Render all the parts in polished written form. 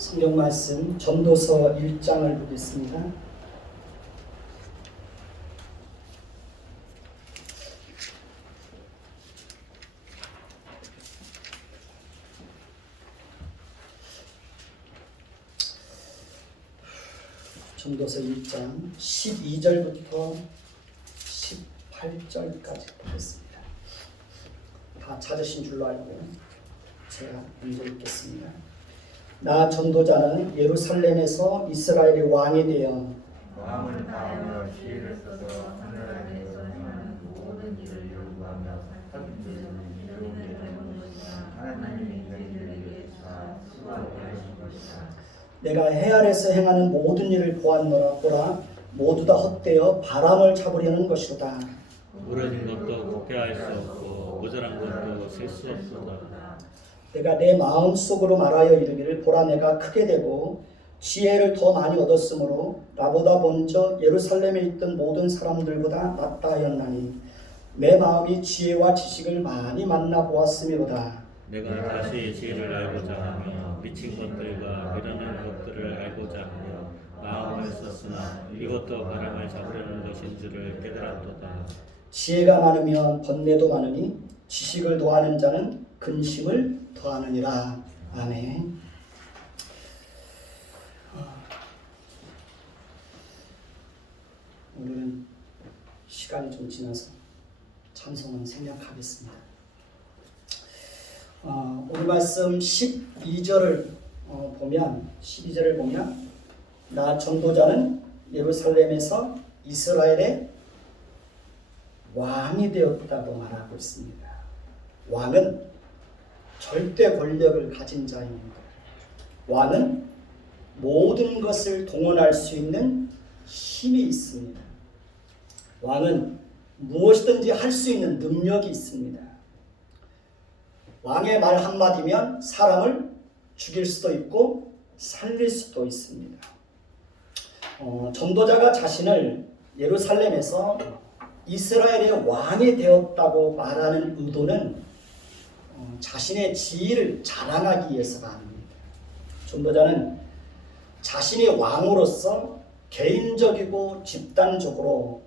성경 말씀 전도서 1장을 보겠습니다. 전도서 1장 12절부터 18절까지 보겠습니다. 다 찾으신 줄로 알고 제가 먼저 읽겠습니다. 나 전도자는 예루살렘에서 이스라엘의 왕이 되어 마음을 다하여 지혜를 써서 하늘 아래에서 행하는 모든 일을 요구하며 사람들을 이루게 되는 것이나 하나님이 저희들에게 수고하게 하신 것이다. 내가 해 아래에서 행하는 모든 일을 보았노라. 보라, 모두 다 헛되어 바람을 잡으려는 것이로다. 무너진 것도 곱게 할 수 없고 모자란 것도 쓸 수 없도다. 내가 내 마음속으로 말하여 이르기를 보라, 내가 크게 되고 지혜를 더 많이 얻었으므로 나보다 먼저 예루살렘에 있던 모든 사람들보다 낫다 하였나니 내 마음이 지혜와 지식을 많이 만나보았음이로다. 내가 다시 지혜를 알고자 하며 미친 것들과 미련한 것들을 알고자 하며 마음을 썼으나 이것도 바람을 잡으려는 것인 줄을 깨달았도다. 지혜가 많으면 번뇌도 많으니 지식을 더하는 자는 근심을 더하느니라. 아멘. 오늘은 시간이 좀 지나서 찬송은 생략하겠습니다. 오늘 말씀 12절을 보면 나 전도자는 예루살렘에서 이스라엘의 왕이 되었다고 말하고 있습니다. 왕은 절대 권력을 가진 자입니다. 왕은 모든 것을 동원할 수 있는 힘이 있습니다. 왕은 무엇이든지 할 수 있는 능력이 있습니다. 왕의 말 한마디면 사람을 죽일 수도 있고 살릴 수도 있습니다. 전도자가 자신을 예루살렘에서 이스라엘의 왕이 되었다고 말하는 의도는 자신의 지위를 자랑하기 위해서가 아닙니다. 전도자는 자신이 왕으로서 개인적이고 집단적으로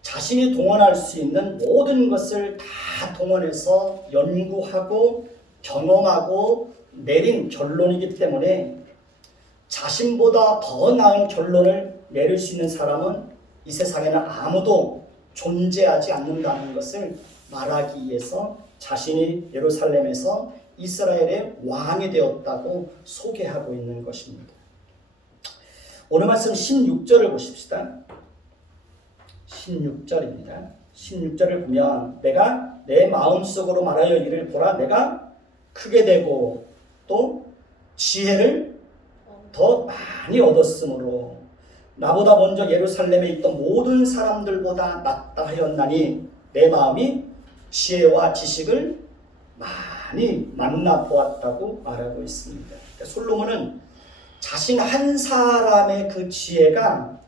자신이 동원할 수 있는 모든 것을 다 동원해서 연구하고 경험하고 내린 결론이기 때문에 자신보다 더 나은 결론을 내릴 수 있는 사람은 이 세상에는 아무도 존재하지 않는다는 것을 말하기 위해서 자신이 예루살렘에서 이스라엘의 왕이 되었다고 소개하고 있는 것입니다. 오늘 말씀 16절을 보십시다. 16절입니다. 16절을 보면 내가 내 마음속으로 말하여 이를 보라, 내가 크게 되고 또 지혜를 더 많이 얻었으므로 나보다 먼저 예루살렘에 있던 모든 사람들보다 낫다 하였나니 내 마음이 지혜와 지식을 많이 만나보았다고 말하고 있습니다. 솔로몬은 자신 한 사람의 그 지혜가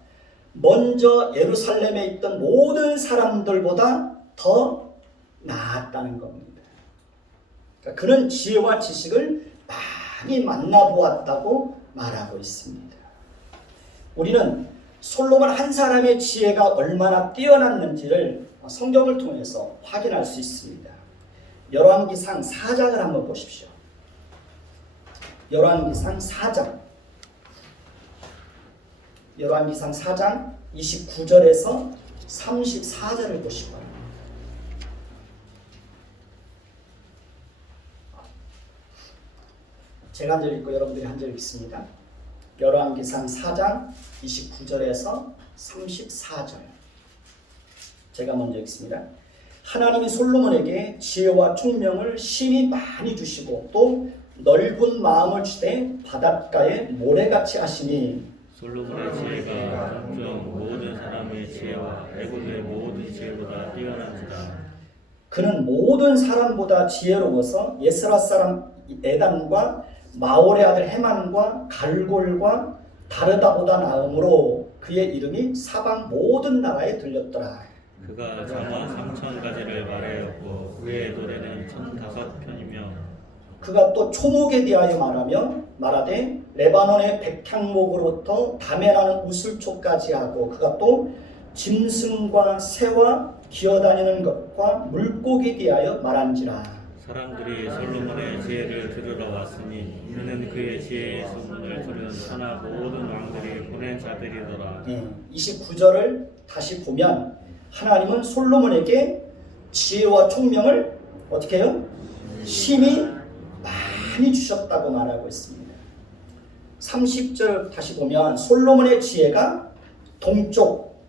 먼저 예루살렘에 있던 모든 사람들보다 더 나았다는 겁니다. 그러니까 그는 지혜와 지식을 많이 만나보았다고 말하고 있습니다. 우리는 솔로몬 한 사람의 지혜가 얼마나 뛰어났는지를 성경을 통해서 확인할 수 있습니다. 열왕기상 4장을 한번 보십시오. 열왕기상 4장 29절에서 34절을 보시기 바랍니다. 제가 한 절 읽고 여러분들이 한 절 읽습니다. 열왕기상 4장 29절에서 34절. 제가 먼저 읽습니다. 하나님이 솔로몬에게 지혜와 총명을 심히 많이 주시고 또 넓은 마음을 주되 바닷가에 모래같이 하시니 솔로몬의 지혜가 전종 모든 사람의 지혜와 애굽의 모든 지혜보다 뛰어난지라. 그는 모든 사람보다 지혜로워서 예스라 사람 에단과 마올의 아들 헤만과 갈골과 다르다보다 나음으로 그의 이름이 사방 모든 나라에 들렸더라. 그가 장화 3,000가지를 말하였고 그의 노래는 1,005편이며 그가 또 초목에 대하여 말하되 레바논의 백향목으로부터 담에 나는 우슬초까지 하고 그가 또 짐승과 새와 기어다니는 것과 물고기에 대하여 말한지라. 사람들이 솔로몬의 지혜를 들으러 왔으니 그는 그의 지혜의 소문을 들은 선하 모든 왕들이 보낸 자들이더라. 29절을 다시 보면 하나님은 솔로몬에게 지혜와 총명을 어떻게 해요? 심히 많이 주셨다고 말하고 있습니다. 30절 다시 보면 솔로몬의 지혜가 동쪽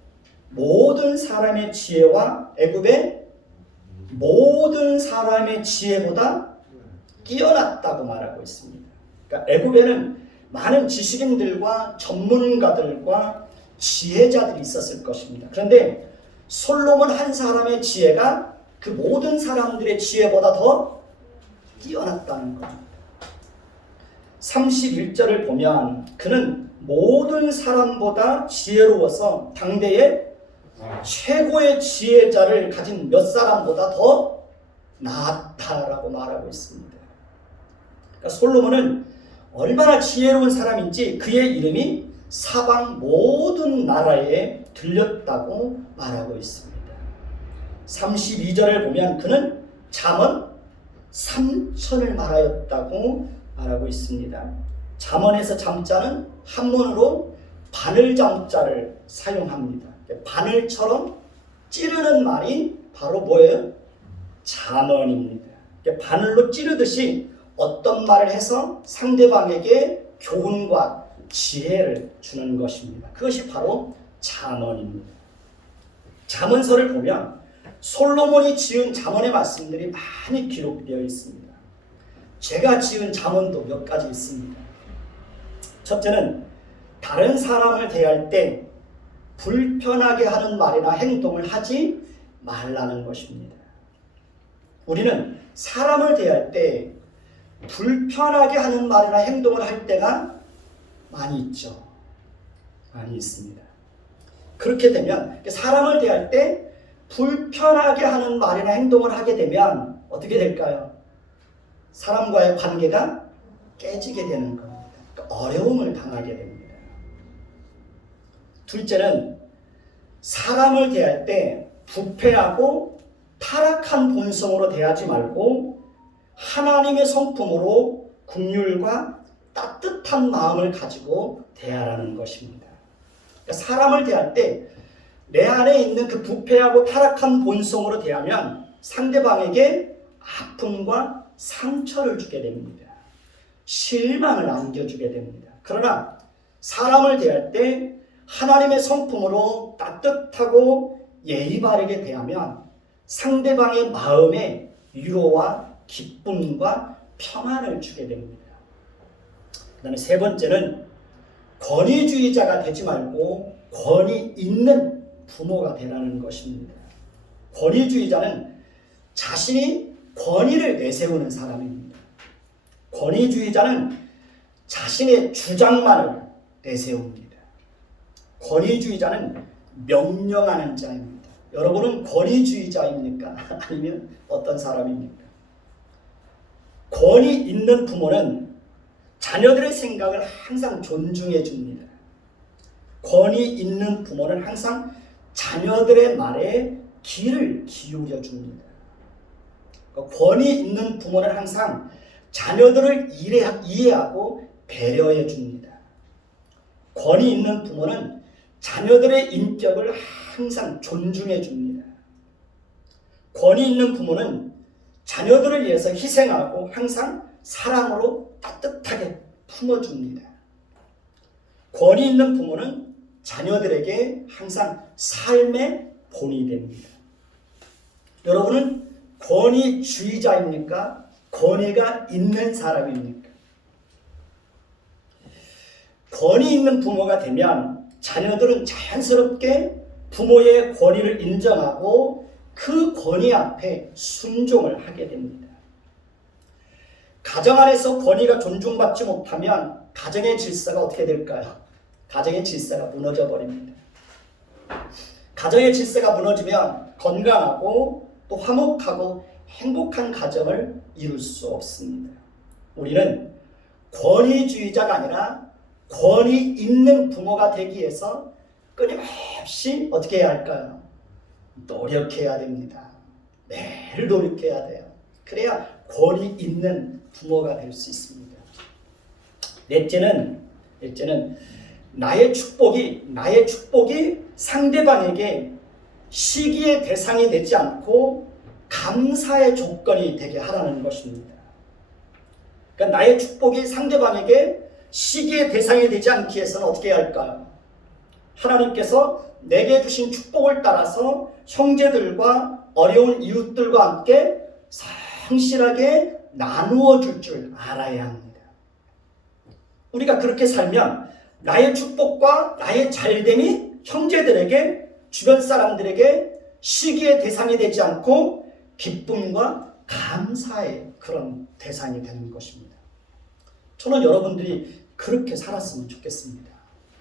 모든 사람의 지혜와 애굽의 모든 사람의 지혜보다 뛰어났다고 말하고 있습니다. 그러니까 애굽에는 많은 지식인들과 전문가들과 지혜자들이 있었을 것입니다. 그런데 솔로몬 한 사람의 지혜가 그 모든 사람들의 지혜보다 더 뛰어났다는 겁니다. 31절을 보면 그는 모든 사람보다 지혜로워서 당대의 최고의 지혜자를 가진 몇 사람보다 더 나았다라고 말하고 있습니다. 그러니까 솔로몬은 얼마나 지혜로운 사람인지 그의 이름이 사방 모든 나라에 들렸다고 말하고 있습니다. 32절을 보면 그는 잠언 3천을 말하였다고 말하고 있습니다. 잠언에서 잠자는 한문으로 바늘잠자를 사용합니다. 바늘처럼 찌르는 말이 바로 뭐예요? 잠언입니다. 바늘로 찌르듯이 어떤 말을 해서 상대방에게 교훈과 지혜를 주는 것입니다. 그것이 바로 잠언입니다. 잠언서를 보면 솔로몬이 지은 잠언의 말씀들이 많이 기록되어 있습니다. 제가 지은 잠언도 몇 가지 있습니다. 첫째는 다른 사람을 대할 때 불편하게 하는 말이나 행동을 하지 말라는 것입니다. 우리는 사람을 대할 때 불편하게 하는 말이나 행동을 할 때가 많이 있죠. 많이 있습니다. 그렇게 되면 사람을 대할 때 불편하게 하는 말이나 행동을 하게 되면 어떻게 될까요? 사람과의 관계가 깨지게 되는 겁니다. 어려움을 당하게 됩니다. 둘째는 사람을 대할 때 부패하고 타락한 본성으로 대하지 말고 하나님의 성품으로 긍휼과 따뜻한 마음을 가지고 대하라는 것입니다. 그러니까 사람을 대할 때 내 안에 있는 그 부패하고 타락한 본성으로 대하면 상대방에게 아픔과 상처를 주게 됩니다. 실망을 안겨주게 됩니다. 그러나 사람을 대할 때 하나님의 성품으로 따뜻하고 예의 바르게 대하면 상대방의 마음에 위로와 기쁨과 평안을 주게 됩니다. 그 다음에 세 번째는 권위주의자가 되지 말고 권위 있는 부모가 되라는 것입니다. 권위주의자는 자신이 권위를 내세우는 사람입니다. 권위주의자는 자신의 주장만을 내세웁니다. 권위주의자는 명령하는 자입니다. 여러분은 권위주의자입니까? 아니면 어떤 사람입니까? 권위 있는 부모는 자녀들의 생각을 항상 존중해 줍니다. 권위 있는 부모는 항상 자녀들의 말에 귀를 기울여 줍니다. 권위 있는 부모는 항상 자녀들을 이해하고 배려해 줍니다. 권위 있는 부모는 자녀들의 인격을 항상 존중해 줍니다. 권위 있는 부모는 자녀들을 위해서 희생하고 항상 사랑으로 따뜻하게 품어줍니다. 권위 있는 부모는 자녀들에게 항상 삶의 본이 됩니다. 여러분은 권위주의자입니까? 권위가 있는 사람입니까? 권위 있는 부모가 되면 자녀들은 자연스럽게 부모의 권위를 인정하고 그 권위 앞에 순종을 하게 됩니다. 가정 안에서 권위가 존중받지 못하면 가정의 질서가 어떻게 될까요? 가정의 질서가 무너져 버립니다. 가정의 질서가 무너지면 건강하고 또 화목하고 행복한 가정을 이룰 수 없습니다. 우리는 권위주의자가 아니라 권위 있는 부모가 되기 위해서 끊임없이 어떻게 해야 할까요? 노력해야 됩니다. 매일 노력해야 돼요. 그래야 권위 있는 부모가 될 수 있습니다. 넷째는 나의 축복이 상대방에게 시기의 대상이 되지 않고 감사의 조건이 되게 하라는 것입니다. 그러니까 나의 축복이 상대방에게 시기의 대상이 되지 않기 위해서는 어떻게 해야 할까요? 하나님께서 내게 주신 축복을 따라서 형제들과 어려운 이웃들과 함께 성실하게 나누어 줄 알아야 합니다. 우리가 그렇게 살면 나의 축복과 나의 잘됨이 형제들에게, 주변 사람들에게 시기의 대상이 되지 않고 기쁨과 감사의 그런 대상이 되는 것입니다. 저는 여러분들이 그렇게 살았으면 좋겠습니다.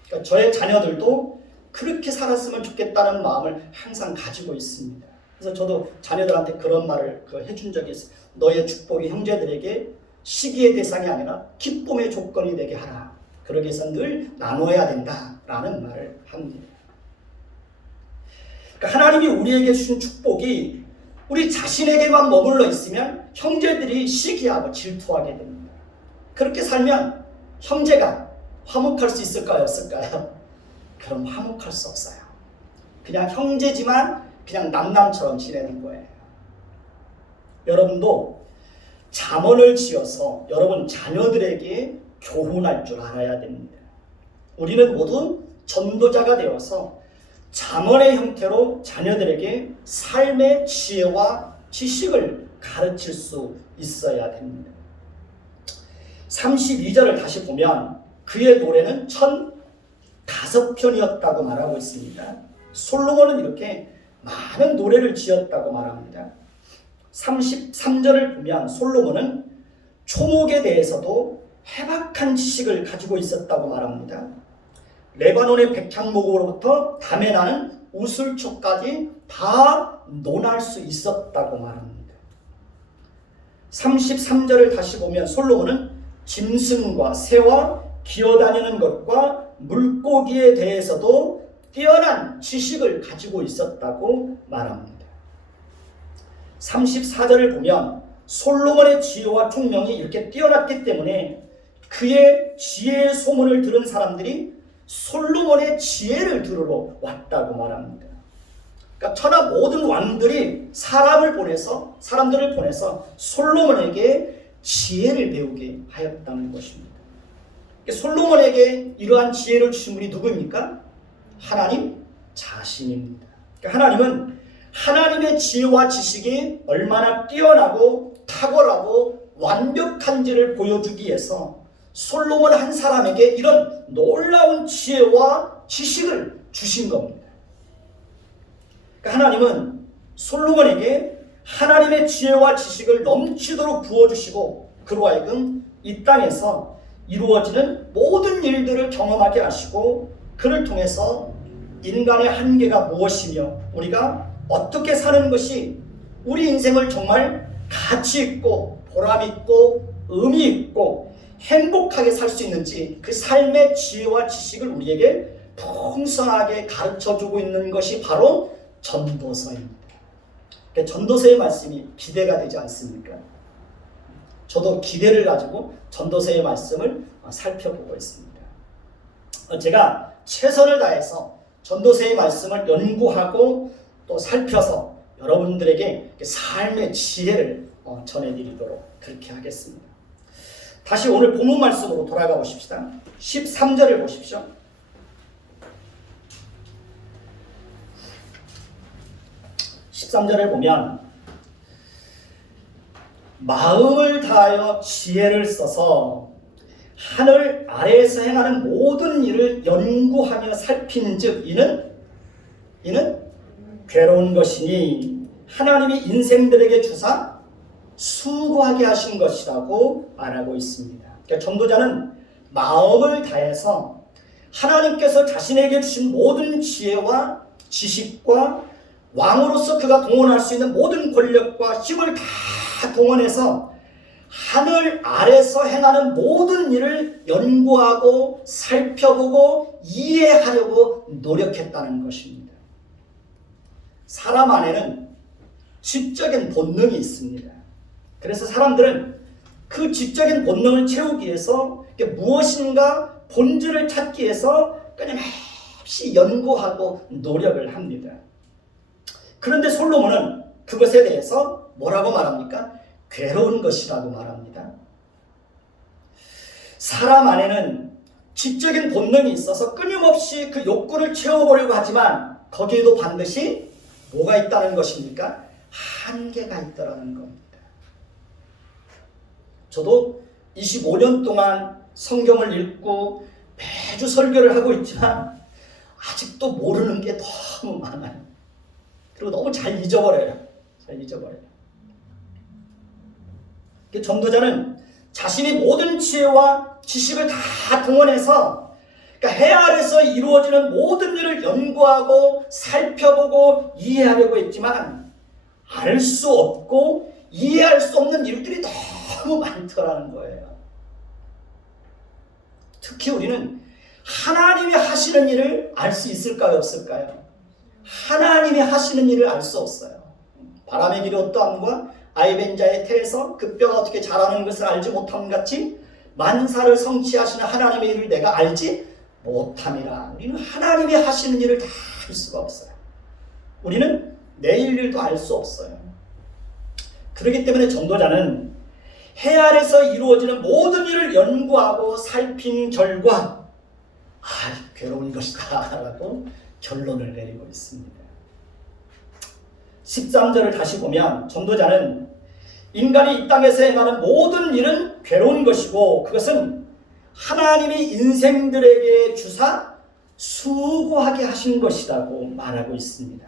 그러니까 저의 자녀들도 그렇게 살았으면 좋겠다는 마음을 항상 가지고 있습니다. 그래서 저도 자녀들한테 그런 말을 해준 적이 있어요. 너의 축복이 형제들에게 시기의 대상이 아니라 기쁨의 조건이 되게 하라. 그러기 위해서 늘 나눠야 된다라는 말을 합니다. 그러니까 하나님이 우리에게 주신 축복이 우리 자신에게만 머물러 있으면 형제들이 시기하고 질투하게 됩니다. 그렇게 살면 형제가 화목할 수 있을까요? 없을까요? 그럼 화목할 수 없어요. 그냥 형제지만 그냥 남남처럼 지내는 거예요. 여러분도 잠언을 지어서 여러분 자녀들에게 교훈할 줄 알아야 됩니다. 우리는 모두 전도자가 되어서 잠언의 형태로 자녀들에게 삶의 지혜와 지식을 가르칠 수 있어야 됩니다. 32절을 다시 보면 그의 노래는 1005편이었다고 말하고 있습니다. 솔로몬은 이렇게 많은 노래를 지었다고 말합니다. 33절을 보면 솔로몬은 초목에 대해서도 해박한 지식을 가지고 있었다고 말합니다. 레바논의 백향목으로부터 담에 나는 우슬초까지 다 논할 수 있었다고 말합니다. 33절을 다시 보면 솔로몬은 짐승과 새와 기어다니는 것과 물고기에 대해서도 뛰어난 지식을 가지고 있었다고 말합니다. 34절을 보면 솔로몬의 지혜와 총명이 이렇게 뛰어났기 때문에 그의 지혜의 소문을 들은 사람들이 솔로몬의 지혜를 들으러 왔다고 말합니다. 그러니까 천하 모든 왕들이 사람들을 보내서 솔로몬에게 지혜를 배우게 하였다는 것입니다. 솔로몬에게 이러한 지혜를 주신 분이 누구입니까? 하나님 자신입니다. 그러니까 하나님은 하나님의 지혜와 지식이 얼마나 뛰어나고 탁월하고 완벽한지를 보여주기 위해서 솔로몬 한 사람에게 이런 놀라운 지혜와 지식을 주신 겁니다. 그러니까 하나님은 솔로몬에게 하나님의 지혜와 지식을 넘치도록 부어주시고 그로 하여금 이 땅에서 이루어지는 모든 일들을 경험하게 하시고 그를 통해서 인간의 한계가 무엇이며 우리가 어떻게 사는 것이 우리 인생을 정말 가치 있고 보람 있고 의미 있고 행복하게 살 수 있는지 그 삶의 지혜와 지식을 우리에게 풍성하게 가르쳐주고 있는 것이 바로 전도서입니다. 그러니까 전도서의 말씀이 기대가 되지 않습니까? 저도 기대를 가지고 전도서의 말씀을 살펴보고 있습니다. 제가 최선을 다해서 전도서의 말씀을 연구하고 또 살펴서 여러분들에게 삶의 지혜를 전해드리도록 그렇게 하겠습니다. 다시 오늘 본문 말씀으로 돌아가 보십시다. 13절을 보십시오. 13절을 보면 마음을 다하여 지혜를 써서 하늘 아래에서 행하는 모든 일을 연구하며 살핀즉 이는 괴로운 것이니 하나님이 인생들에게 주사 수고하게 하신 것이라고 말하고 있습니다. 그러니까 전도자는 마음을 다해서 하나님께서 자신에게 주신 모든 지혜와 지식과 왕으로서 그가 동원할 수 있는 모든 권력과 힘을 다 동원해서 하늘 아래서 행하는 모든 일을 연구하고 살펴보고 이해하려고 노력했다는 것입니다. 사람 안에는 지적인 본능이 있습니다. 그래서 사람들은 그 지적인 본능을 채우기 위해서 무엇인가 본질을 찾기 위해서 끊임없이 연구하고 노력을 합니다. 그런데 솔로몬은 그것에 대해서 뭐라고 말합니까? 괴로운 것이라고 말합니다. 사람 안에는 지적인 본능이 있어서 끊임없이 그 욕구를 채워보려고 하지만 거기에도 반드시 뭐가 있다는 것입니까? 한계가 있다는 겁니다. 저도 25년 동안 성경을 읽고 매주 설교를 하고 있지만 아직도 모르는 게 너무 많아요. 그리고 너무 잘 잊어버려요. 전도자는 자신이 모든 지혜와 지식을 다 동원해서 해 아래서 이루어지는 모든 일을 연구하고 살펴보고 이해하려고 했지만 알 수 없고 이해할 수 없는 일들이 너무 많더라는 거예요. 특히 우리는 하나님이 하시는 일을 알 수 있을까요? 없을까요? 하나님이 하시는 일을 알 수 없어요. 바람의 길이 어떠함과 아이벤자의 태에서 그 뼈가 어떻게 자라는 것을 알지 못함 같이 만사를 성취하시는 하나님의 일을 내가 알지 못함이라. 우리는 하나님이 하시는 일을 다 알 수가 없어요. 우리는 내일 일도 알 수 없어요. 그렇기 때문에 전도자는 해 아래서 이루어지는 모든 일을 연구하고 살핀 결과 괴로운 것이다 라고 결론을 내리고 있습니다. 13절을 다시 보면 전도자는 인간이 이 땅에서 행하는 모든 일은 괴로운 것이고 그것은 하나님이 인생들에게 주사 수고하게 하신 것이라고 말하고 있습니다.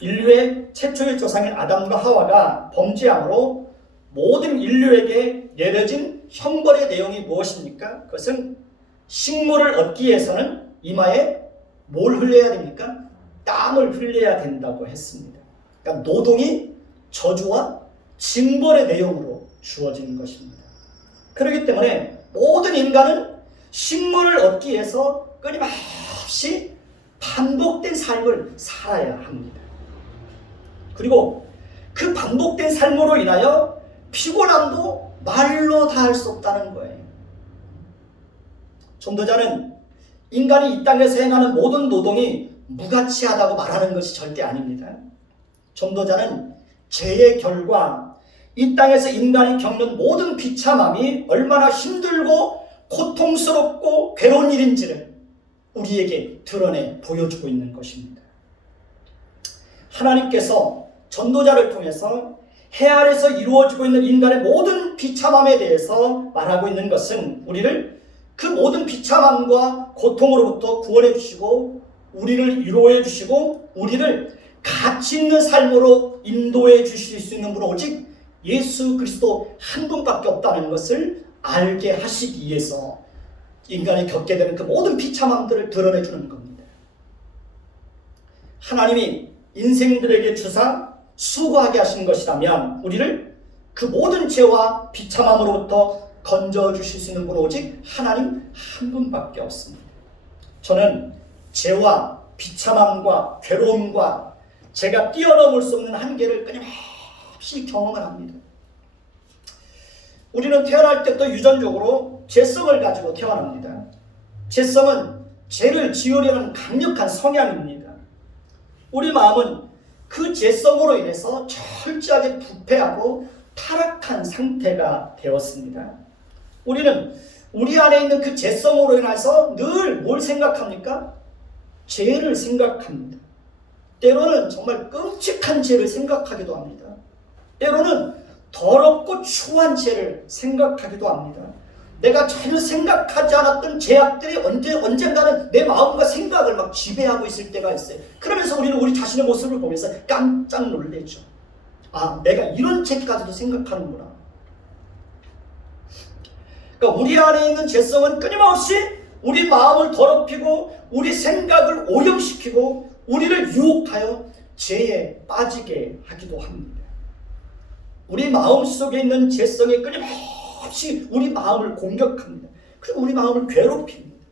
인류의 최초의 조상인 아담과 하와가 범죄함으로 모든 인류에게 내려진 형벌의 내용이 무엇입니까? 그것은 식물을 얻기 위해서는 이마에 뭘 흘려야 됩니까? 땀을 흘려야 된다고 했습니다. 그러니까 노동이 저주와 징벌의 내용으로 주어지는 것입니다. 그렇기 때문에 모든 인간은 식물을 얻기 위해서 끊임없이 반복된 삶을 살아야 합니다. 그리고 그 반복된 삶으로 인하여 피곤함도 말로 다 할 수 없다는 거예요. 전도자는 인간이 이 땅에서 행하는 모든 노동이 무가치하다고 말하는 것이 절대 아닙니다. 전도자는 죄의 결과 이 땅에서 인간이 겪는 모든 비참함이 얼마나 힘들고 고통스럽고 괴로운 일인지를 우리에게 드러내 보여주고 있는 것입니다. 하나님께서 전도자를 통해서 해 아래서 이루어지고 있는 인간의 모든 비참함에 대해서 말하고 있는 것은 우리를 그 모든 비참함과 고통으로부터 구원해 주시고 우리를 위로해 주시고 우리를 가치 있는 삶으로 인도해 주실 수 있는 분은 오직 예수 그리스도 한 분밖에 없다는 것을 알게 하시기 위해서 인간이 겪게 되는 그 모든 비참함들을 드러내 주는 겁니다. 하나님이 인생들에게 주사 수고하게 하신 것이라면 우리를 그 모든 죄와 비참함으로부터 건져 주실 수 있는 분은 오직 하나님 한 분밖에 없습니다. 저는 죄와 비참함과 괴로움과 제가 뛰어넘을 수 없는 한계를 끊임없이 경험을 합니다. 우리는 태어날 때부터 유전적으로 죄성을 가지고 태어납니다. 죄성은 죄를 지으려는 강력한 성향입니다. 우리 마음은 그 죄성으로 인해서 철저하게 부패하고 타락한 상태가 되었습니다. 우리는 우리 안에 있는 그 죄성으로 인해서 늘 뭘 생각합니까? 죄를 생각합니다. 때로는 정말 끔찍한 죄를 생각하기도 합니다. 때로는 더럽고 추한 죄를 생각하기도 합니다. 내가 전혀 생각하지 않았던 죄악들이 언젠가는 내 마음과 생각을 막 지배하고 있을 때가 있어요. 그러면서 우리는 우리 자신의 모습을 보면서 깜짝 놀라죠. 내가 이런 죄까지도 생각하는구나. 그러니까 우리 안에 있는 죄성은 끊임없이 우리 마음을 더럽히고 우리 생각을 오염시키고 우리를 유혹하여 죄에 빠지게 하기도 합니다. 우리 마음속에 있는 죄성이 끊임없이 우리 마음을 공격합니다. 그리고 우리 마음을 괴롭힙니다.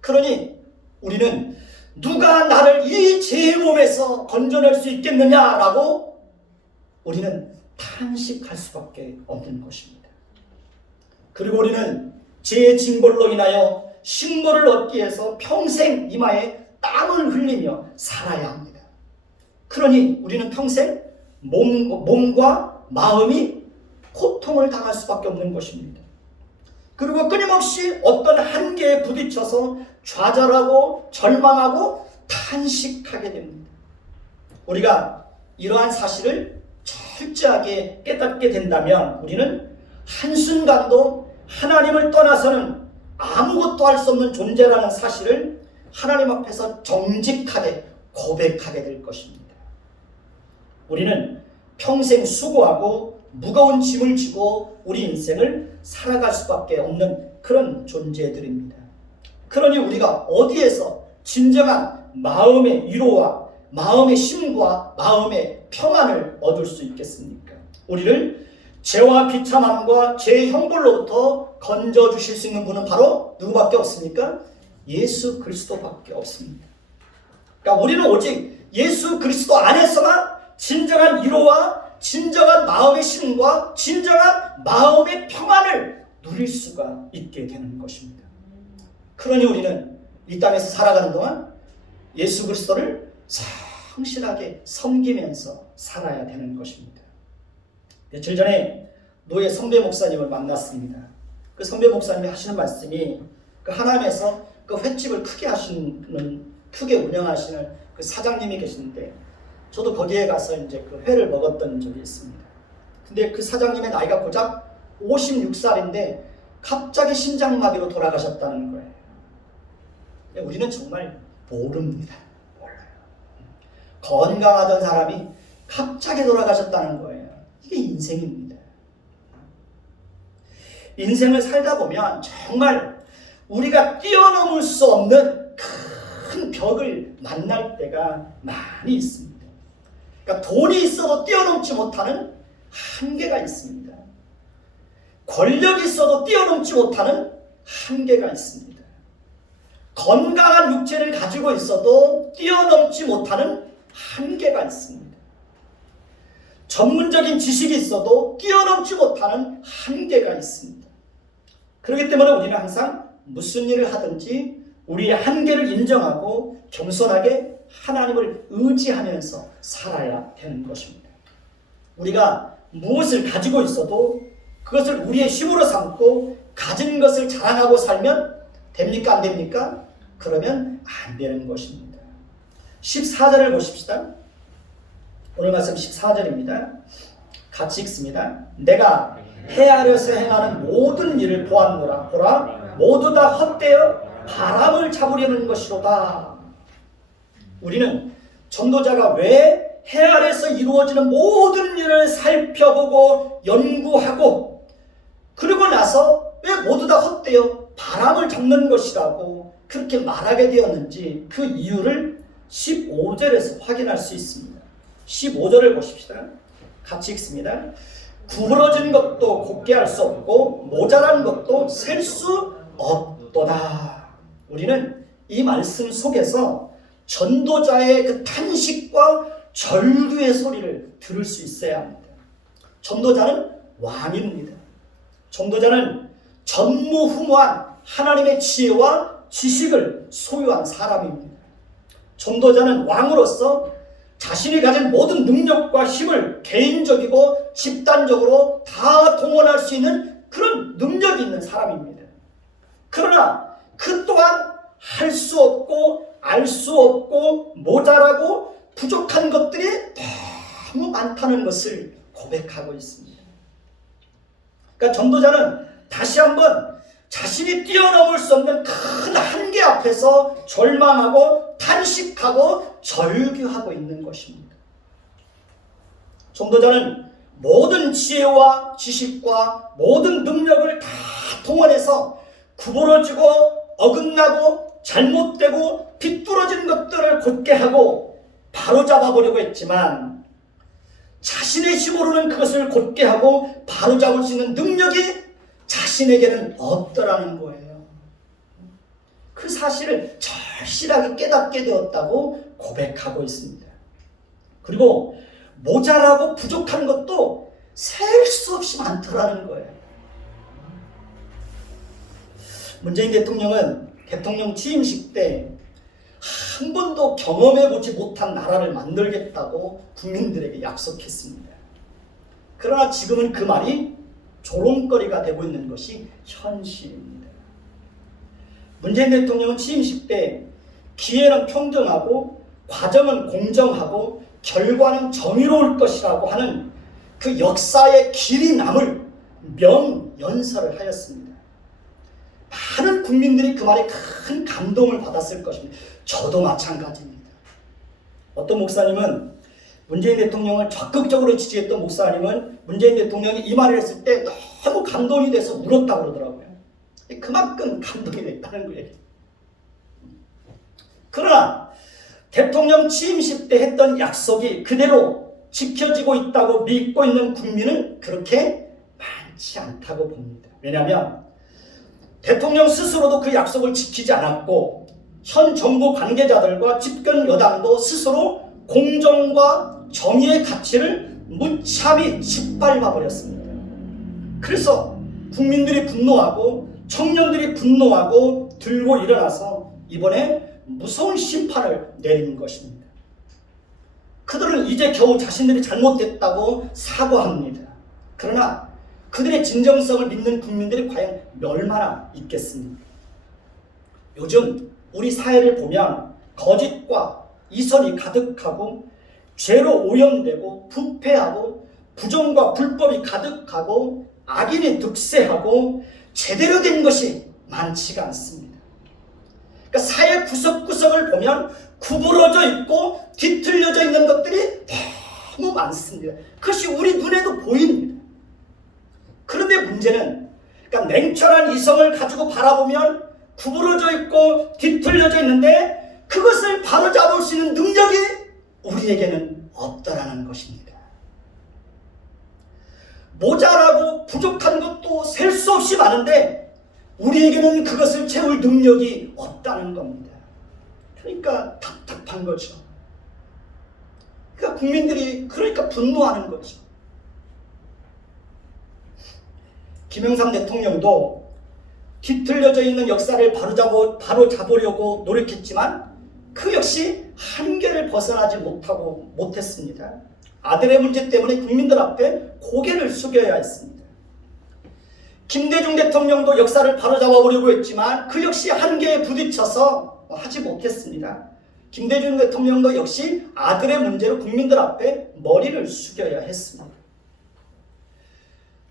그러니 우리는 누가 나를 이 죄의 몸에서 건져낼 수 있겠느냐라고 우리는 탄식할 수밖에 없는 것입니다. 그리고 우리는 죄의 징벌로 인하여 식모를 얻기 위해서 평생 이마에 땀을 흘리며 살아야 합니다. 그러니 우리는 평생 몸과 마음이 고통을 당할 수밖에 없는 것입니다. 그리고 끊임없이 어떤 한계에 부딪혀서 좌절하고 절망하고 탄식하게 됩니다. 우리가 이러한 사실을 철저하게 깨닫게 된다면 우리는 한순간도 하나님을 떠나서는 아무것도 할 수 없는 존재라는 사실을 하나님 앞에서 정직하게 고백하게 될 것입니다. 우리는 평생 수고하고 무거운 짐을 지고 우리 인생을 살아갈 수밖에 없는 그런 존재들입니다. 그러니 우리가 어디에서 진정한 마음의 위로와 마음의 힘과 마음의 평안을 얻을 수 있겠습니까? 우리를 죄와 비참함과 죄의 형벌로부터 건져주실 수 있는 분은 바로 누구밖에 없습니까? 예수 그리스도밖에 없습니다. 그러니까 우리는 오직 예수 그리스도 안에서만 진정한 위로와 진정한 마음의 힘과 진정한 마음의 평안을 누릴 수가 있게 되는 것입니다. 그러니 우리는 이 땅에서 살아가는 동안 예수 그리스도를 성실하게 섬기면서 살아야 되는 것입니다. 며칠 전에 노예 선배 목사님을 만났습니다. 그 선배 목사님이 하시는 말씀이 그 하나님에서 그 횟집을 크게 운영하시는 그 사장님이 계시는데 저도 거기에 가서 이제 그 회를 먹었던 적이 있습니다. 근데 그 사장님의 나이가 고작 56살인데 갑자기 심장마비로 돌아가셨다는 거예요. 우리는 정말 모릅니다. 몰라요. 건강하던 사람이 갑자기 돌아가셨다는 거예요. 이게 인생입니다. 인생을 살다 보면 정말 우리가 뛰어넘을 수 없는 큰 벽을 만날 때가 많이 있습니다. 그러니까 돈이 있어도 뛰어넘지 못하는 한계가 있습니다. 권력이 있어도 뛰어넘지 못하는 한계가 있습니다. 건강한 육체를 가지고 있어도 뛰어넘지 못하는 한계가 있습니다. 전문적인 지식이 있어도 뛰어넘지 못하는 한계가 있습니다. 그렇기 때문에 우리는 항상 무슨 일을 하든지 우리의 한계를 인정하고 겸손하게 하나님을 의지하면서 살아야 되는 것입니다. 우리가 무엇을 가지고 있어도 그것을 우리의 힘으로 삼고 가진 것을 자랑하고 살면 됩니까? 안 됩니까? 그러면 안 되는 것입니다. 14절을 보십시다. 오늘 말씀 14절입니다. 같이 읽습니다. 내가 헤아려서 행하는 모든 일을 보았노라. 보라, 모두 다 헛되어 바람을 잡으려는 것이로다. 우리는 전도자가 왜 해 아래서 이루어지는 모든 일을 살펴보고 연구하고 그리고 나서 왜 모두 다 헛되어 바람을 잡는 것이라고 그렇게 말하게 되었는지 그 이유를 15절에서 확인할 수 있습니다. 15절을 보십시다. 같이 읽습니다. 구부러진 것도 곱게 할 수 없고 모자란 것도 셀 수 없도다. 우리는 이 말씀 속에서 전도자의 그 탄식과 절규의 소리를 들을 수 있어야 합니다. 전도자는 왕입니다. 전도자는 전무후무한 하나님의 지혜와 지식을 소유한 사람입니다. 전도자는 왕으로서 자신이 가진 모든 능력과 힘을 개인적이고 집단적으로 다 동원할 수 있는 그런 능력이 있는 사람입니다. 그러나 그 또한 할 수 없고 알 수 없고 모자라고 부족한 것들이 너무 많다는 것을 고백하고 있습니다. 그러니까 전도자는 다시 한번 자신이 뛰어넘을 수 없는 큰 한계 앞에서 절망하고 탄식하고 절규하고 있는 것입니다. 전도자는 모든 지혜와 지식과 모든 능력을 다 동원해서 구부러지고 어긋나고 잘못되고 비뚤어진 것들을 곧게 하고 바로잡아보려고 했지만 자신의 힘으로는 그것을 곧게 하고 바로잡을 수 있는 능력이 자신에게는 없더라는 거예요. 그 사실을 절실하게 깨닫게 되었다고 고백하고 있습니다. 그리고 모자라고 부족한 것도 셀 수 없이 많더라는 거예요. 문재인 대통령은 대통령 취임식 때 한 번도 경험해보지 못한 나라를 만들겠다고 국민들에게 약속했습니다. 그러나 지금은 그 말이 조롱거리가 되고 있는 것이 현실입니다. 문재인 대통령은 취임식 때 기회는 평등하고 과정은 공정하고 결과는 정의로울 것이라고 하는 그 역사의 길이 남을 명연설을 하였습니다. 많은 국민들이 그 말에 큰 감동을 받았을 것입니다. 저도 마찬가지입니다. 어떤 목사님은 문재인 대통령을 적극적으로 지지했던 목사님은 문재인 대통령이 이 말을 했을 때 너무 감동이 돼서 울었다고 그러더라고요. 그만큼 감동이 됐다는 거예요. 그러나 대통령 취임식 때 했던 약속이 그대로 지켜지고 있다고 믿고 있는 국민은 그렇게 많지 않다고 봅니다. 왜냐하면 대통령 스스로도 그 약속을 지키지 않았고 현 정부 관계자들과 집권 여당도 스스로 공정과 정의의 가치를 무참히 짓밟아 버렸습니다. 그래서 국민들이 분노하고 청년들이 분노하고 들고 일어나서 이번에 무서운 심판을 내린 것입니다. 그들은 이제 겨우 자신들이 잘못됐다고 사과합니다. 그러나 그들의 진정성을 믿는 국민들이 과연 얼마나 있겠습니까? 요즘 우리 사회를 보면 거짓과 이선이 가득하고 죄로 오염되고 부패하고 부정과 불법이 가득하고 악인이 득세하고 제대로 된 것이 많지가 않습니다. 그러니까 사회 구석구석을 보면 구부러져 있고 뒤틀려져 있는 것들이 너무 많습니다. 그것이 우리 눈에도 보입니다. 그런데 문제는 그러니까 냉철한 이성을 가지고 바라보면 구부러져 있고 뒤틀려져 있는데 그것을 바로잡을 수 있는 능력이 우리에게는 없다라는 것입니다. 모자라고 부족한 것도 셀 수 없이 많은데 우리에게는 그것을 채울 능력이 없다는 겁니다. 그러니까 답답한 거죠. 그러니까 국민들이 분노하는 거죠. 김영삼 대통령도 뒤틀려져 있는 역사를 바로잡으려고 노력했지만 그 역시 한계를 벗어나지 못했습니다. 아들의 문제 때문에 국민들 앞에 고개를 숙여야 했습니다. 김대중 대통령도 역사를 바로잡아보려고 했지만 그 역시 한계에 부딪혀서 하지 못했습니다. 김대중 대통령도 역시 아들의 문제로 국민들 앞에 머리를 숙여야 했습니다.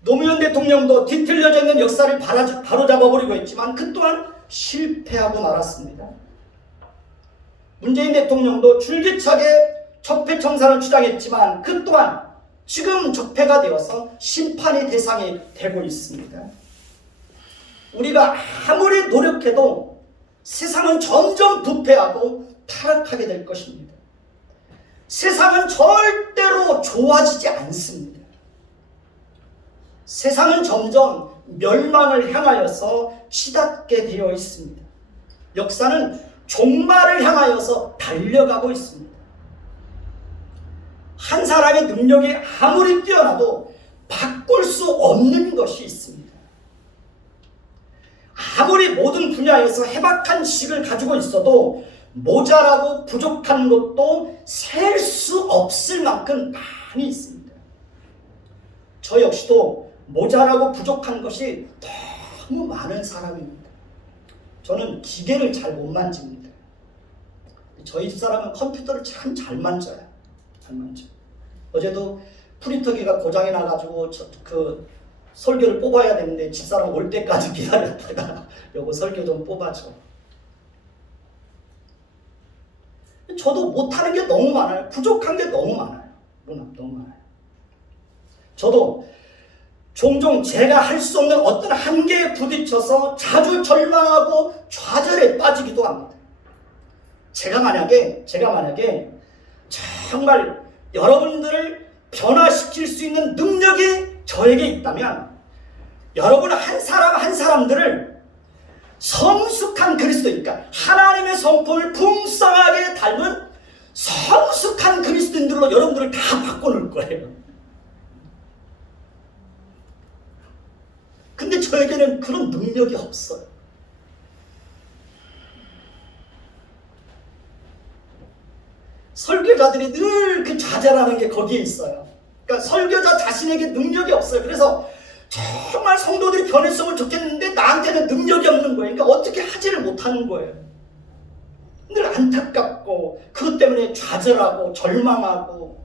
노무현 대통령도 뒤틀려져 있는 역사를 바로잡아보려고 했지만 그 또한 실패하고 말았습니다. 문재인 대통령도 줄기차게 적폐청산을 주장했지만 그 또한 지금 적폐가 되어서 심판의 대상이 되고 있습니다. 우리가 아무리 노력해도 세상은 점점 부패하고 타락하게 될 것입니다. 세상은 절대로 좋아지지 않습니다. 세상은 점점 멸망을 향하여서 치닫게 되어 있습니다. 역사는 종말을 향하여서 달려가고 있습니다. 한 사람의 능력이 아무리 뛰어나도 바꿀 수 없는 것이 있습니다. 아무리 모든 분야에서 해박한 지식을 가지고 있어도 모자라고 부족한 것도 셀 수 없을 만큼 많이 있습니다. 저 역시도 모자라고 부족한 것이 너무 많은 사람입니다. 저는 기계를 잘 못 만집니다. 저희 집사람은 컴퓨터를 참 잘 만져요. 어제도 프린터기가 고장이 나가지고 그 설교를 뽑아야 되는데 집사람 올 때까지 기다렸다가 요거 설교 좀 뽑아줘. 저도 못하는 게 너무 많아요. 부족한 게 너무 많아요. 너무 많아요. 저도 종종 제가 할 수 없는 어떤 한계에 부딪혀서 자주 절망하고 좌절에 빠지기도 합니다. 제가 만약에 정말 여러분들을 변화시킬 수 있는 능력이 저에게 있다면 여러분 한 사람 한 사람들을 성숙한 그리스도인, 그러니까 하나님의 성품을 풍성하게 닮은 성숙한 그리스도인들로 여러분들을 다 바꿔놓을 거예요. 근데 저에게는 그런 능력이 없어요. 설교자들이 늘 그 좌절하는 게 거기에 있어요. 그러니까 설교자 자신에게 능력이 없어요. 그래서 정말 성도들이 변했으면 좋겠는데 나한테는 능력이 없는 거예요. 그러니까 어떻게 하지를 못하는 거예요. 늘 안타깝고 그것 때문에 좌절하고 절망하고.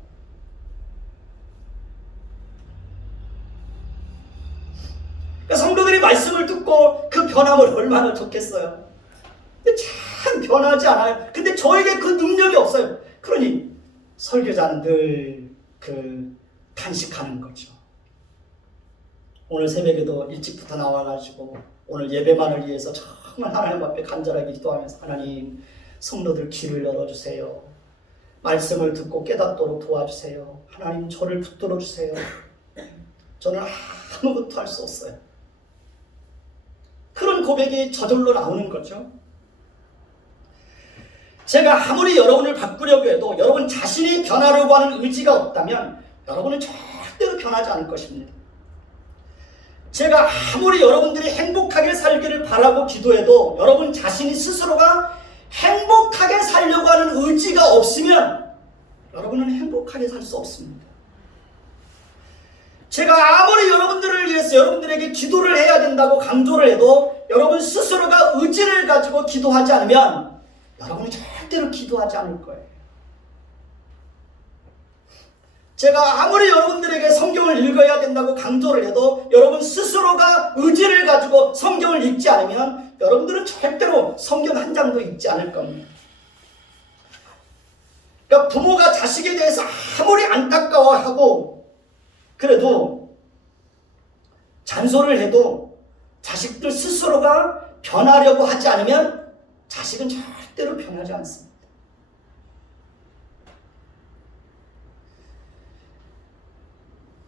그러니까 성도들이 말씀을 듣고 그 변함을 얼마나 좋겠어요. 근데 참 변하지 않아요. 근데 저에게 그 능력이 없어요. 그러니 설교자는 늘 탄식하는 거죠. 오늘 새벽에도 일찍부터 나와가지고 오늘 예배만을 위해서 정말 하나님 앞에 간절하게 기도하면서 하나님 성도들 귀를 열어주세요. 말씀을 듣고 깨닫도록 도와주세요. 하나님 저를 붙들어 주세요. 저는 아무것도 할 수 없어요. 그런 고백이 저절로 나오는 거죠. 제가 아무리 여러분을 바꾸려고 해도 여러분 자신이 변하려고 하는 의지가 없다면 여러분은 절대로 변하지 않을 것입니다. 제가 아무리 여러분들이 행복하게 살기를 바라고 기도해도 여러분 자신이 스스로가 행복하게 살려고 하는 의지가 없으면 여러분은 행복하게 살 수 없습니다. 제가 아무리 여러분들을 위해서 여러분들에게 기도를 해야 된다고 강조를 해도 여러분 스스로가 의지를 가지고 기도하지 않으면 여러분은 절대로 기도하지 않을 거예요. 제가 아무리 여러분들에게 성경을 읽어야 된다고 강조를 해도 여러분 스스로가 의지를 가지고 성경을 읽지 않으면 여러분들은 절대로 성경 한 장도 읽지 않을 겁니다. 그러니까 부모가 자식에 대해서 아무리 안타까워하고 그래도 잔소리를 해도 자식들 스스로가 변하려고 하지 않으면 자식은 절대로 변하지 않습니다.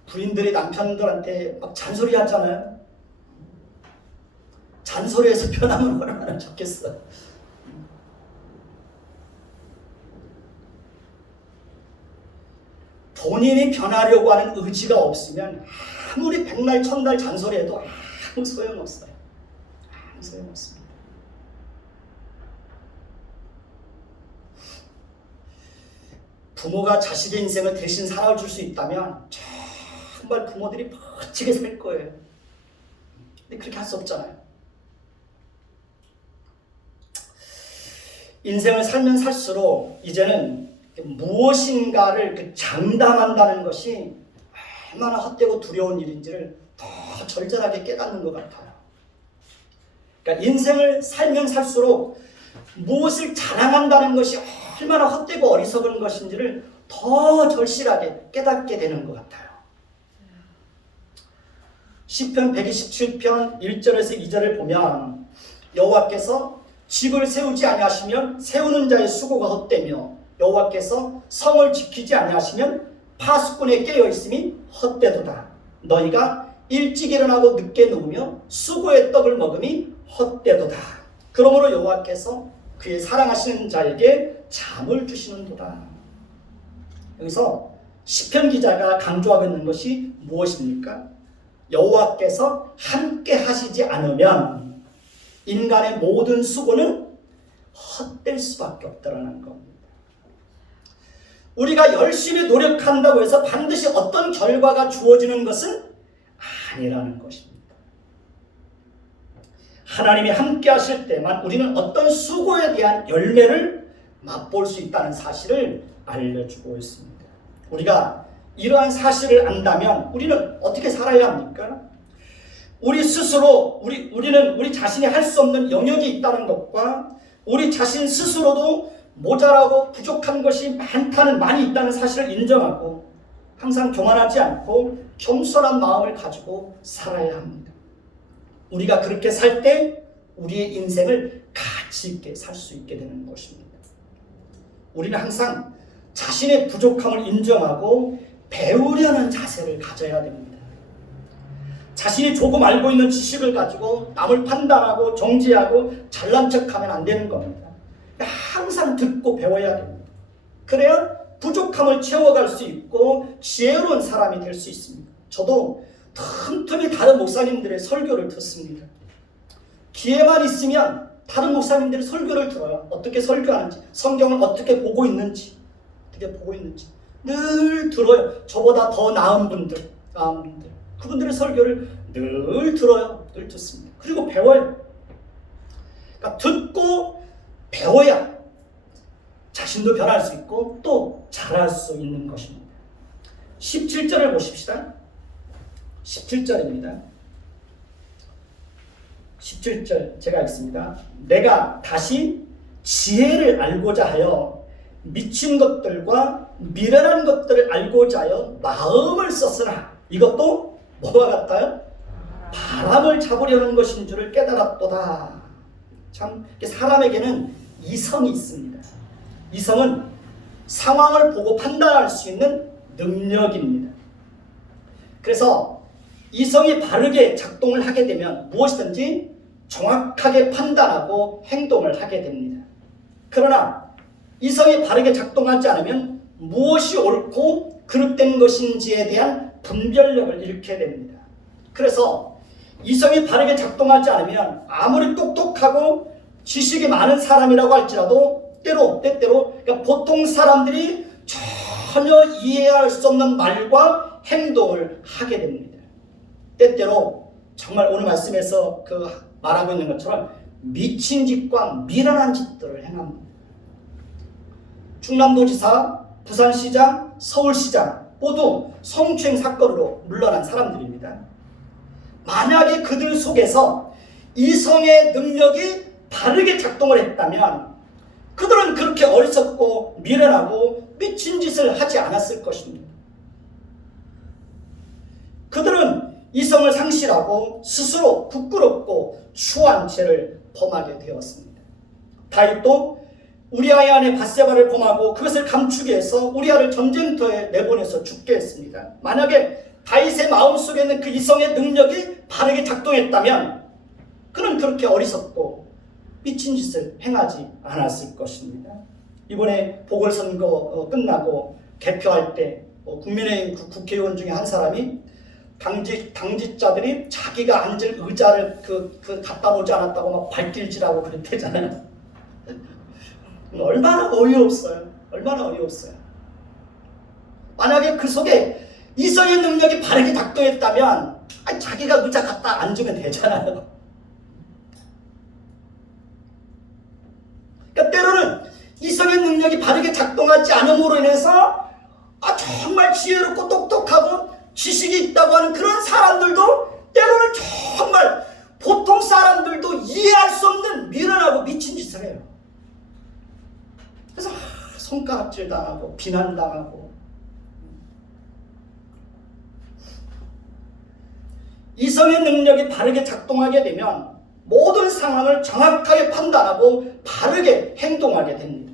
부인들이 남편들한테 막 잔소리 하잖아요. 잔소리해서 변하면 얼마나 좋겠어. 본인이 변하려고 하는 의지가 없으면 아무리 백날 천날 잔소리해도 아무 소용없어요. 아무 소용없습니다. 부모가 자식의 인생을 대신 살아줄 수 있다면 정말 부모들이 멋지게 살 거예요. 근데 그렇게 할 수 없잖아요. 인생을 살면 살수록 이제는 무엇인가를 장담한다는 것이 얼마나 헛되고 두려운 일인지를 더 절절하게 깨닫는 것 같아요. 그러니까 인생을 살면 살수록 무엇을 자랑한다는 것이 얼마나 헛되고 어리석은 것인지를 더 절실하게 깨닫게 되는 것 같아요. 시편 127편 1절에서 2절을 보면 여호와께서 집을 세우지 아니하시면 세우는 자의 수고가 헛되며 여호와께서 성을 지키지 아니하시면 파수꾼의 깨어있음이 헛되도다. 너희가 일찍 일어나고 늦게 누우며 수고의 떡을 먹음이 헛되도다. 그러므로 여호와께서 그의 사랑하시는 자에게 잠을 주시는도다. 여기서 시편 기자가 강조하고 있는 것이 무엇입니까? 여호와께서 함께 하시지 않으면 인간의 모든 수고는 헛될 수밖에 없다는 겁니다. 우리가 열심히 노력한다고 해서 반드시 어떤 결과가 주어지는 것은 아니라는 것입니다. 하나님이 함께 하실 때만 우리는 어떤 수고에 대한 열매를 맛볼 수 있다는 사실을 알려주고 있습니다. 우리가 이러한 사실을 안다면 우리는 어떻게 살아야 합니까? 우리 스스로 우리는 우리 자신이 할 수 없는 영역이 있다는 것과 우리 자신 스스로도 모자라고 부족한 것이 많이 있다는 사실을 인정하고 항상 교만하지 않고 겸손한 마음을 가지고 살아야 합니다. 우리가 그렇게 살 때 우리의 인생을 가치 있게 살 수 있게 되는 것입니다. 우리는 항상 자신의 부족함을 인정하고 배우려는 자세를 가져야 됩니다. 자신이 조금 알고 있는 지식을 가지고 남을 판단하고 정죄하고 잘난 척하면 안 되는 겁니다. 항상 듣고 배워야 됩니다. 그래야 부족함을 채워갈 수 있고 지혜로운 사람이 될 수 있습니다. 저도 틈틈이 다른 목사님들의 설교를 듣습니다. 기회만 있으면 다른 목사님들의 설교를 들어요. 어떻게 설교하는지, 성경을 어떻게 보고 있는지 늘 들어요. 저보다 더 나은 분들, 그분들의 설교를 늘 들어요. 늘 듣습니다. 그리고 배워요. 그러니까 듣고 배워야 자신도 변할 수 있고 또 잘할 수 있는 것입니다. 17절을 보십시다. 17절입니다. 17절 제가 읽습니다. 내가 다시 지혜를 알고자 하여 미친 것들과 미련한 것들을 알고자 하여 마음을 썼으나 이것도 뭐와 같아요? 바람을 잡으려는 것인 줄을 깨달았도다. 참 사람에게는 이성이 있습니다. 이성은 상황을 보고 판단할 수 있는 능력입니다. 그래서 이성이 바르게 작동을 하게 되면 무엇이든지 정확하게 판단하고 행동을 하게 됩니다. 그러나 이성이 바르게 작동하지 않으면 무엇이 옳고 그릇된 것인지에 대한 분별력을 잃게 됩니다. 그래서 이성이 바르게 작동하지 않으면 아무리 똑똑하고 지식이 많은 사람이라고 할지라도 때때로 그러니까 보통 사람들이 전혀 이해할 수 없는 말과 행동을 하게 됩니다. 때때로 정말 오늘 말씀에서 말하고 있는 것처럼 미친 짓과 미련한 짓들을 행합니다. 충남도지사, 부산시장, 서울시장 모두 성추행 사건으로 물러난 사람들입니다. 만약에 그들 속에서 이성의 능력이 바르게 작동을 했다면 그들은 그렇게 어리석고 미련하고 미친 짓을 하지 않았을 것입니다. 그들은 이성을 상실하고 스스로 부끄럽고 추한 죄를 범하게 되었습니다. 다윗도 우리아의 아내 밧세바를 범하고 그것을 감추기 위해서 우리아를 전쟁터에 내보내서 죽게 했습니다. 만약에 다윗의 마음속에 있는 그 이성의 능력이 바르게 작동했다면 그는 그렇게 어리석고 미친 짓을 행하지 않았을 것입니다. 이번에 보궐선거 끝나고 개표할 때 국민의힘 국회의원 중에 한 사람이 당직자들이 자기가 앉을 의자를 갖다 놓지 않았다고 막 발길질하고 그랬대잖아요. 얼마나 어이없어요. 만약에 그 속에 이성의 능력이 바르게 작동했다면 자기가 의자 갖다 앉으면 되잖아요. 그러니까 때로는 이성의 능력이 바르게 작동하지 않음으로 인해서 정말 지혜롭고 똑똑하고 지식이 있다고 하는 그런 사람들도 때로는 정말 보통 사람들도 이해할 수 없는 미련하고 미친 짓을 해요. 그래서 손가락질 당하고 비난당하고. 이성의 능력이 바르게 작동하게 되면 모든 상황을 정확하게 판단하고 바르게 행동하게 됩니다.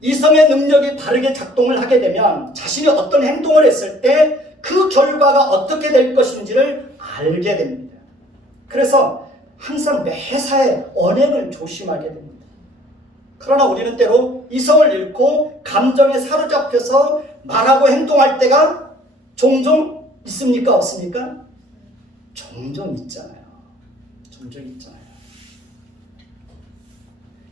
이성의 능력이 바르게 작동을 하게 되면 자신이 어떤 행동을 했을 때 그 결과가 어떻게 될 것인지를 알게 됩니다. 그래서 항상 매사에 언행을 조심하게 됩니다. 그러나 우리는 때로 이성을 잃고 감정에 사로잡혀서 말하고 행동할 때가 종종 있습니까? 없습니까? 종종 있잖아요.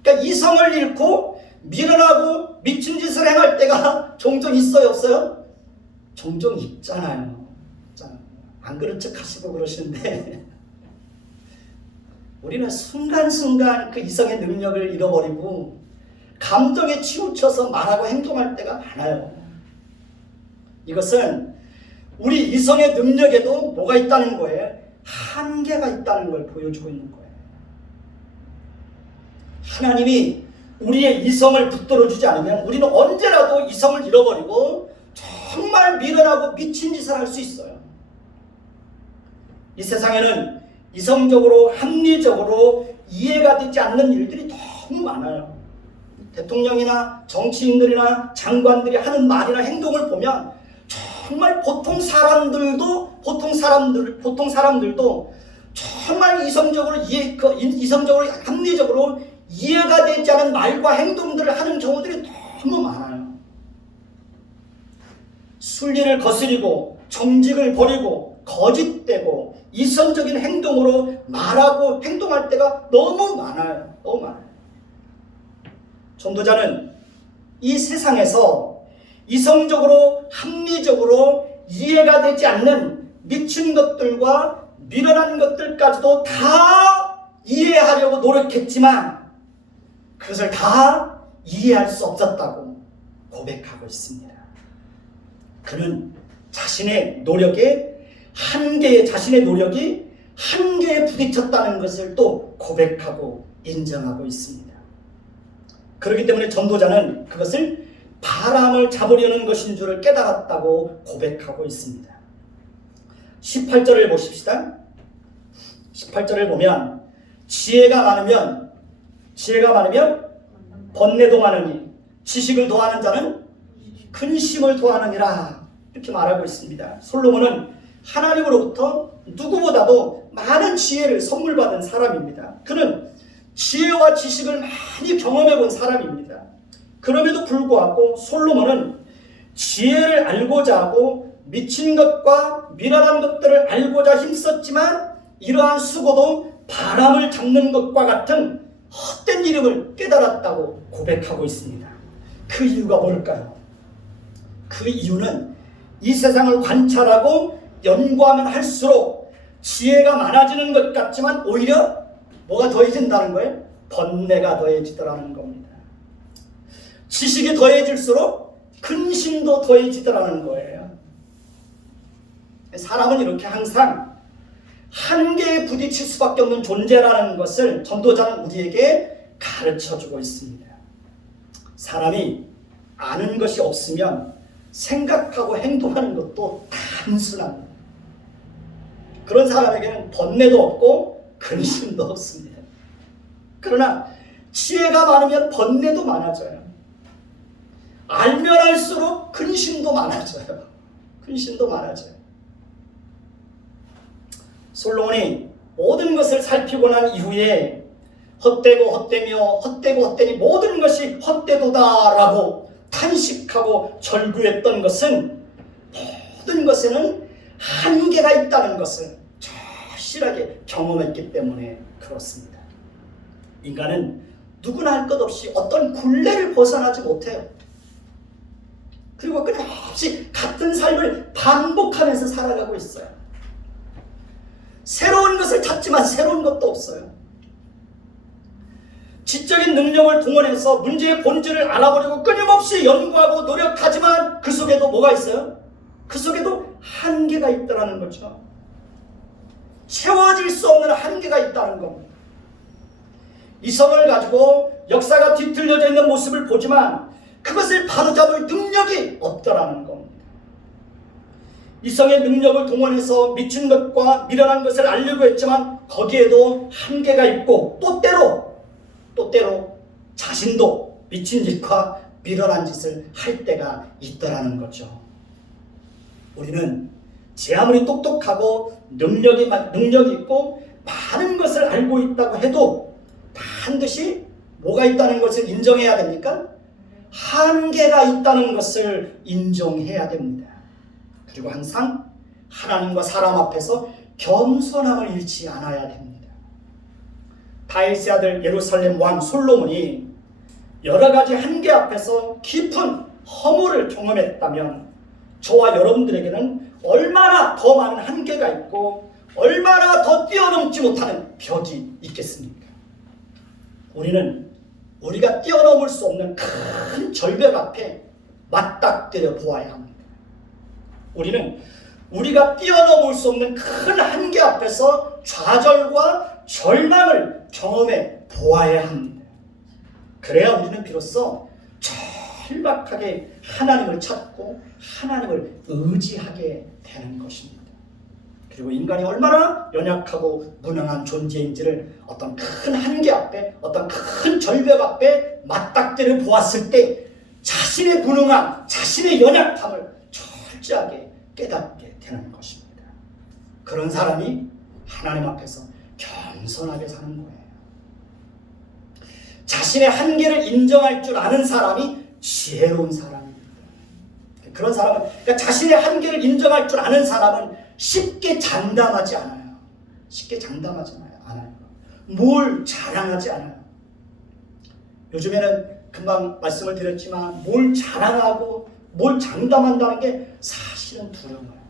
그러니까 이성을 잃고 미련하고 미친 짓을 행할 때가 종종 있어요? 없어요? 종종 있잖아요. 안 그런 척 하시고 그러시는데 우리는 순간순간 그 이성의 능력을 잃어버리고 감정에 치우쳐서 말하고 행동할 때가 많아요. 이것은 우리 이성의 능력에도 뭐가 있다는 거예요? 한계가 있다는 걸 보여주고 있는 거예요. 하나님이 우리의 이성을 붙들어주지 않으면 우리는 언제라도 이성을 잃어버리고 정말 미련하고 미친 짓을 할 수 있어요. 이 세상에는 이성적으로 합리적으로 이해가 되지 않는 일들이 너무 많아요. 대통령이나 정치인들이나 장관들이 하는 말이나 행동을 보면 정말 보통 사람들도 정말 이성적으로 합리적으로 이해가 되지 않은 말과 행동들을 하는 경우들이 너무 많아요. 순리를 거스리고 정직을 버리고 거짓되고 이성적인 행동으로 말하고 행동할 때가 너무 많아요. 너무 많아요. 전도자는 이 세상에서 이성적으로 합리적으로 이해가 되지 않는 미친 것들과 미련한 것들까지도 다 이해하려고 노력했지만 그것을 다 이해할 수 없었다고 고백하고 있습니다. 그는 자신의 노력이 한계에 부딪혔다는 것을 또 고백하고 인정하고 있습니다. 그렇기 때문에 전도자는 그것을 바람을 잡으려는 것인 줄을 깨달았다고 고백하고 있습니다. 18절을 보십시다. 18절을 보면 지혜가 많으면 번뇌도 많으니 지식을 더하는 자는 근심을 더하느니라 이렇게 말하고 있습니다. 솔로몬은 하나님으로부터 누구보다도 많은 지혜를 선물 받은 사람입니다. 그는 지혜와 지식을 많이 경험해 본 사람입니다. 그럼에도 불구하고 솔로몬은 지혜를 알고자 하고 미친 것과 미련한 것들을 알고자 힘썼지만 이러한 수고도 바람을 잡는 것과 같은 헛된 이름을 깨달았다고 고백하고 있습니다. 그 이유가 뭘까요? 그 이유는 이 세상을 관찰하고 연구하면 할수록 지혜가 많아지는 것 같지만 오히려 뭐가 더해진다는 거예요? 번뇌가 더해지더라는 겁니다. 지식이 더해질수록 근심도 더해지더라는 거예요. 사람은 이렇게 항상 한계에 부딪힐 수밖에 없는 존재라는 것을 전도자는 우리에게 가르쳐주고 있습니다. 사람이 아는 것이 없으면 생각하고 행동하는 것도 단순합니다. 그런 사람에게는 번뇌도 없고 근심도 없습니다. 그러나 지혜가 많으면 번뇌도 많아져요. 알면 알수록 근심도 많아져요. 솔로몬이 모든 것을 살피고 난 이후에 헛되니 모든 것이 헛되도다라고 탄식하고 절규했던 것은 모든 것에는 한계가 있다는 것을 절실하게 경험했기 때문에 그렇습니다. 인간은 누구나 할 것 없이 어떤 굴레를 벗어나지 못해요. 그리고 끊임없이 같은 삶을 반복하면서 살아가고 있어요. 새로운 것을 찾지만 새로운 것도 없어요. 지적인 능력을 동원해서 문제의 본질을 알아보려고 끊임없이 연구하고 노력하지만 그 속에도 뭐가 있어요? 그 속에도 한계가 있다는 거죠. 채워질 수 없는 한계가 있다는 겁니다. 이성을 가지고 역사가 뒤틀려져 있는 모습을 보지만 그것을 바로잡을 능력이 없다라는 겁니다. 이성의 능력을 동원해서 미친 것과 미련한 것을 알려고 했지만 거기에도 한계가 있고 또 때로 자신도 미친 짓과 미련한 짓을 할 때가 있더라는 거죠. 우리는 제 아무리 똑똑하고 능력이 있고 많은 것을 알고 있다고 해도 반드시 뭐가 있다는 것을 인정해야 됩니까? 한계가 있다는 것을 인정해야 됩니다. 그리고 항상 하나님과 사람 앞에서 겸손함을 잃지 않아야 됩니다. 다윗의 아들 예루살렘 왕 솔로몬이 여러 가지 한계 앞에서 깊은 허물을 경험했다면 저와 여러분들에게는 얼마나 더 많은 한계가 있고 얼마나 더 뛰어넘지 못하는 벽이 있겠습니까? 우리는 우리가 뛰어넘을 수 없는 큰 절벽 앞에 맞닥뜨려 보아야 합니다. 우리는 우리가 뛰어넘을 수 없는 큰 한계 앞에서 좌절과 절망을 경험해 보아야 합니다. 그래야 우리는 비로소 절박하게 하나님을 찾고 하나님을 의지하게 되는 것입니다. 그리고 인간이 얼마나 연약하고 무능한 존재인지를 어떤 큰 한계 앞에, 어떤 큰 절벽 앞에 맞닥뜨려 보았을 때 자신의 무능함, 자신의 연약함을 철저하게 깨닫게 되는 것입니다. 그런 사람이 하나님 앞에서 겸손하게 사는 거예요. 자신의 한계를 인정할 줄 아는 사람이 지혜로운 사람입니다. 그런 사람은, 그러니까 자신의 한계를 인정할 줄 아는 사람은 쉽게 장담하지 않아요. 쉽게 장담하지 않아요. 뭘 자랑하지 않아요. 요즘에는 금방 말씀을 드렸지만 뭘 자랑하고 뭘 장담한다는 게 사실은 두려워요.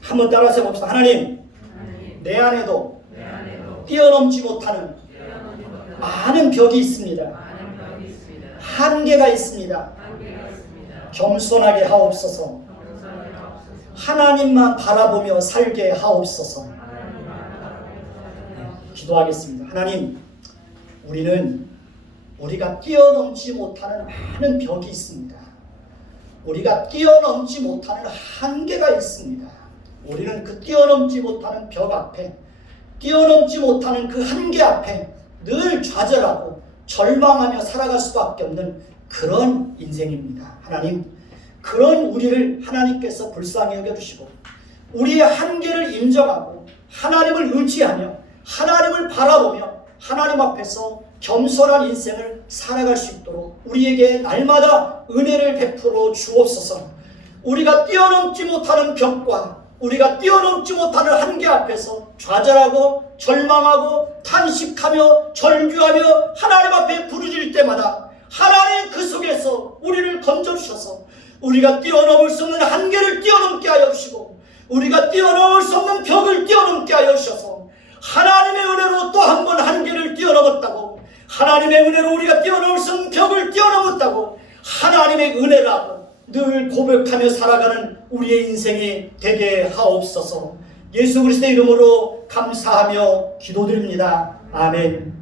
한번 따라서 해봅시다. 하나님, 내 안에도 뛰어넘지 못하는 많은 벽이 있습니다. 한계가 있습니다. 겸손하게 하옵소서. 하나님만 바라보며 살게 하옵소서. 기도하겠습니다. 하나님, 우리가 뛰어넘지 못하는 많은 벽이 있습니다. 우리가 뛰어넘지 못하는 한계가 있습니다. 우리는 그 뛰어넘지 못하는 벽 앞에, 뛰어넘지 못하는 그 한계 앞에 늘 좌절하고 절망하며 살아갈 수밖에 없는 그런 인생입니다. 하나님, 그런 우리를 하나님께서 불쌍히 여겨주시고 우리의 한계를 인정하고 하나님을 의지하며 하나님을 바라보며 하나님 앞에서 겸손한 인생을 살아갈 수 있도록 우리에게 날마다 은혜를 베풀어 주옵소서. 우리가 뛰어넘지 못하는 벽과 우리가 뛰어넘지 못하는 한계 앞에서 좌절하고 절망하고 탄식하며 절규하며 하나님 앞에 부르짖을 때마다 하나님 그 속에서 우리를 건져주셔서 우리가 뛰어넘을 수 없는 한계를 뛰어넘게 하여 주시고 우리가 뛰어넘을 수 없는 벽을 뛰어넘게 하여 주셔서 하나님의 은혜로 또 한 번 한계를 뛰어넘었다고, 하나님의 은혜로 우리가 뛰어넘을 수 없는 벽을 뛰어넘었다고 하나님의 은혜라고 늘 고백하며 살아가는 우리의 인생이 되게 하옵소서. 예수 그리스도의 이름으로 감사하며 기도드립니다. 아멘.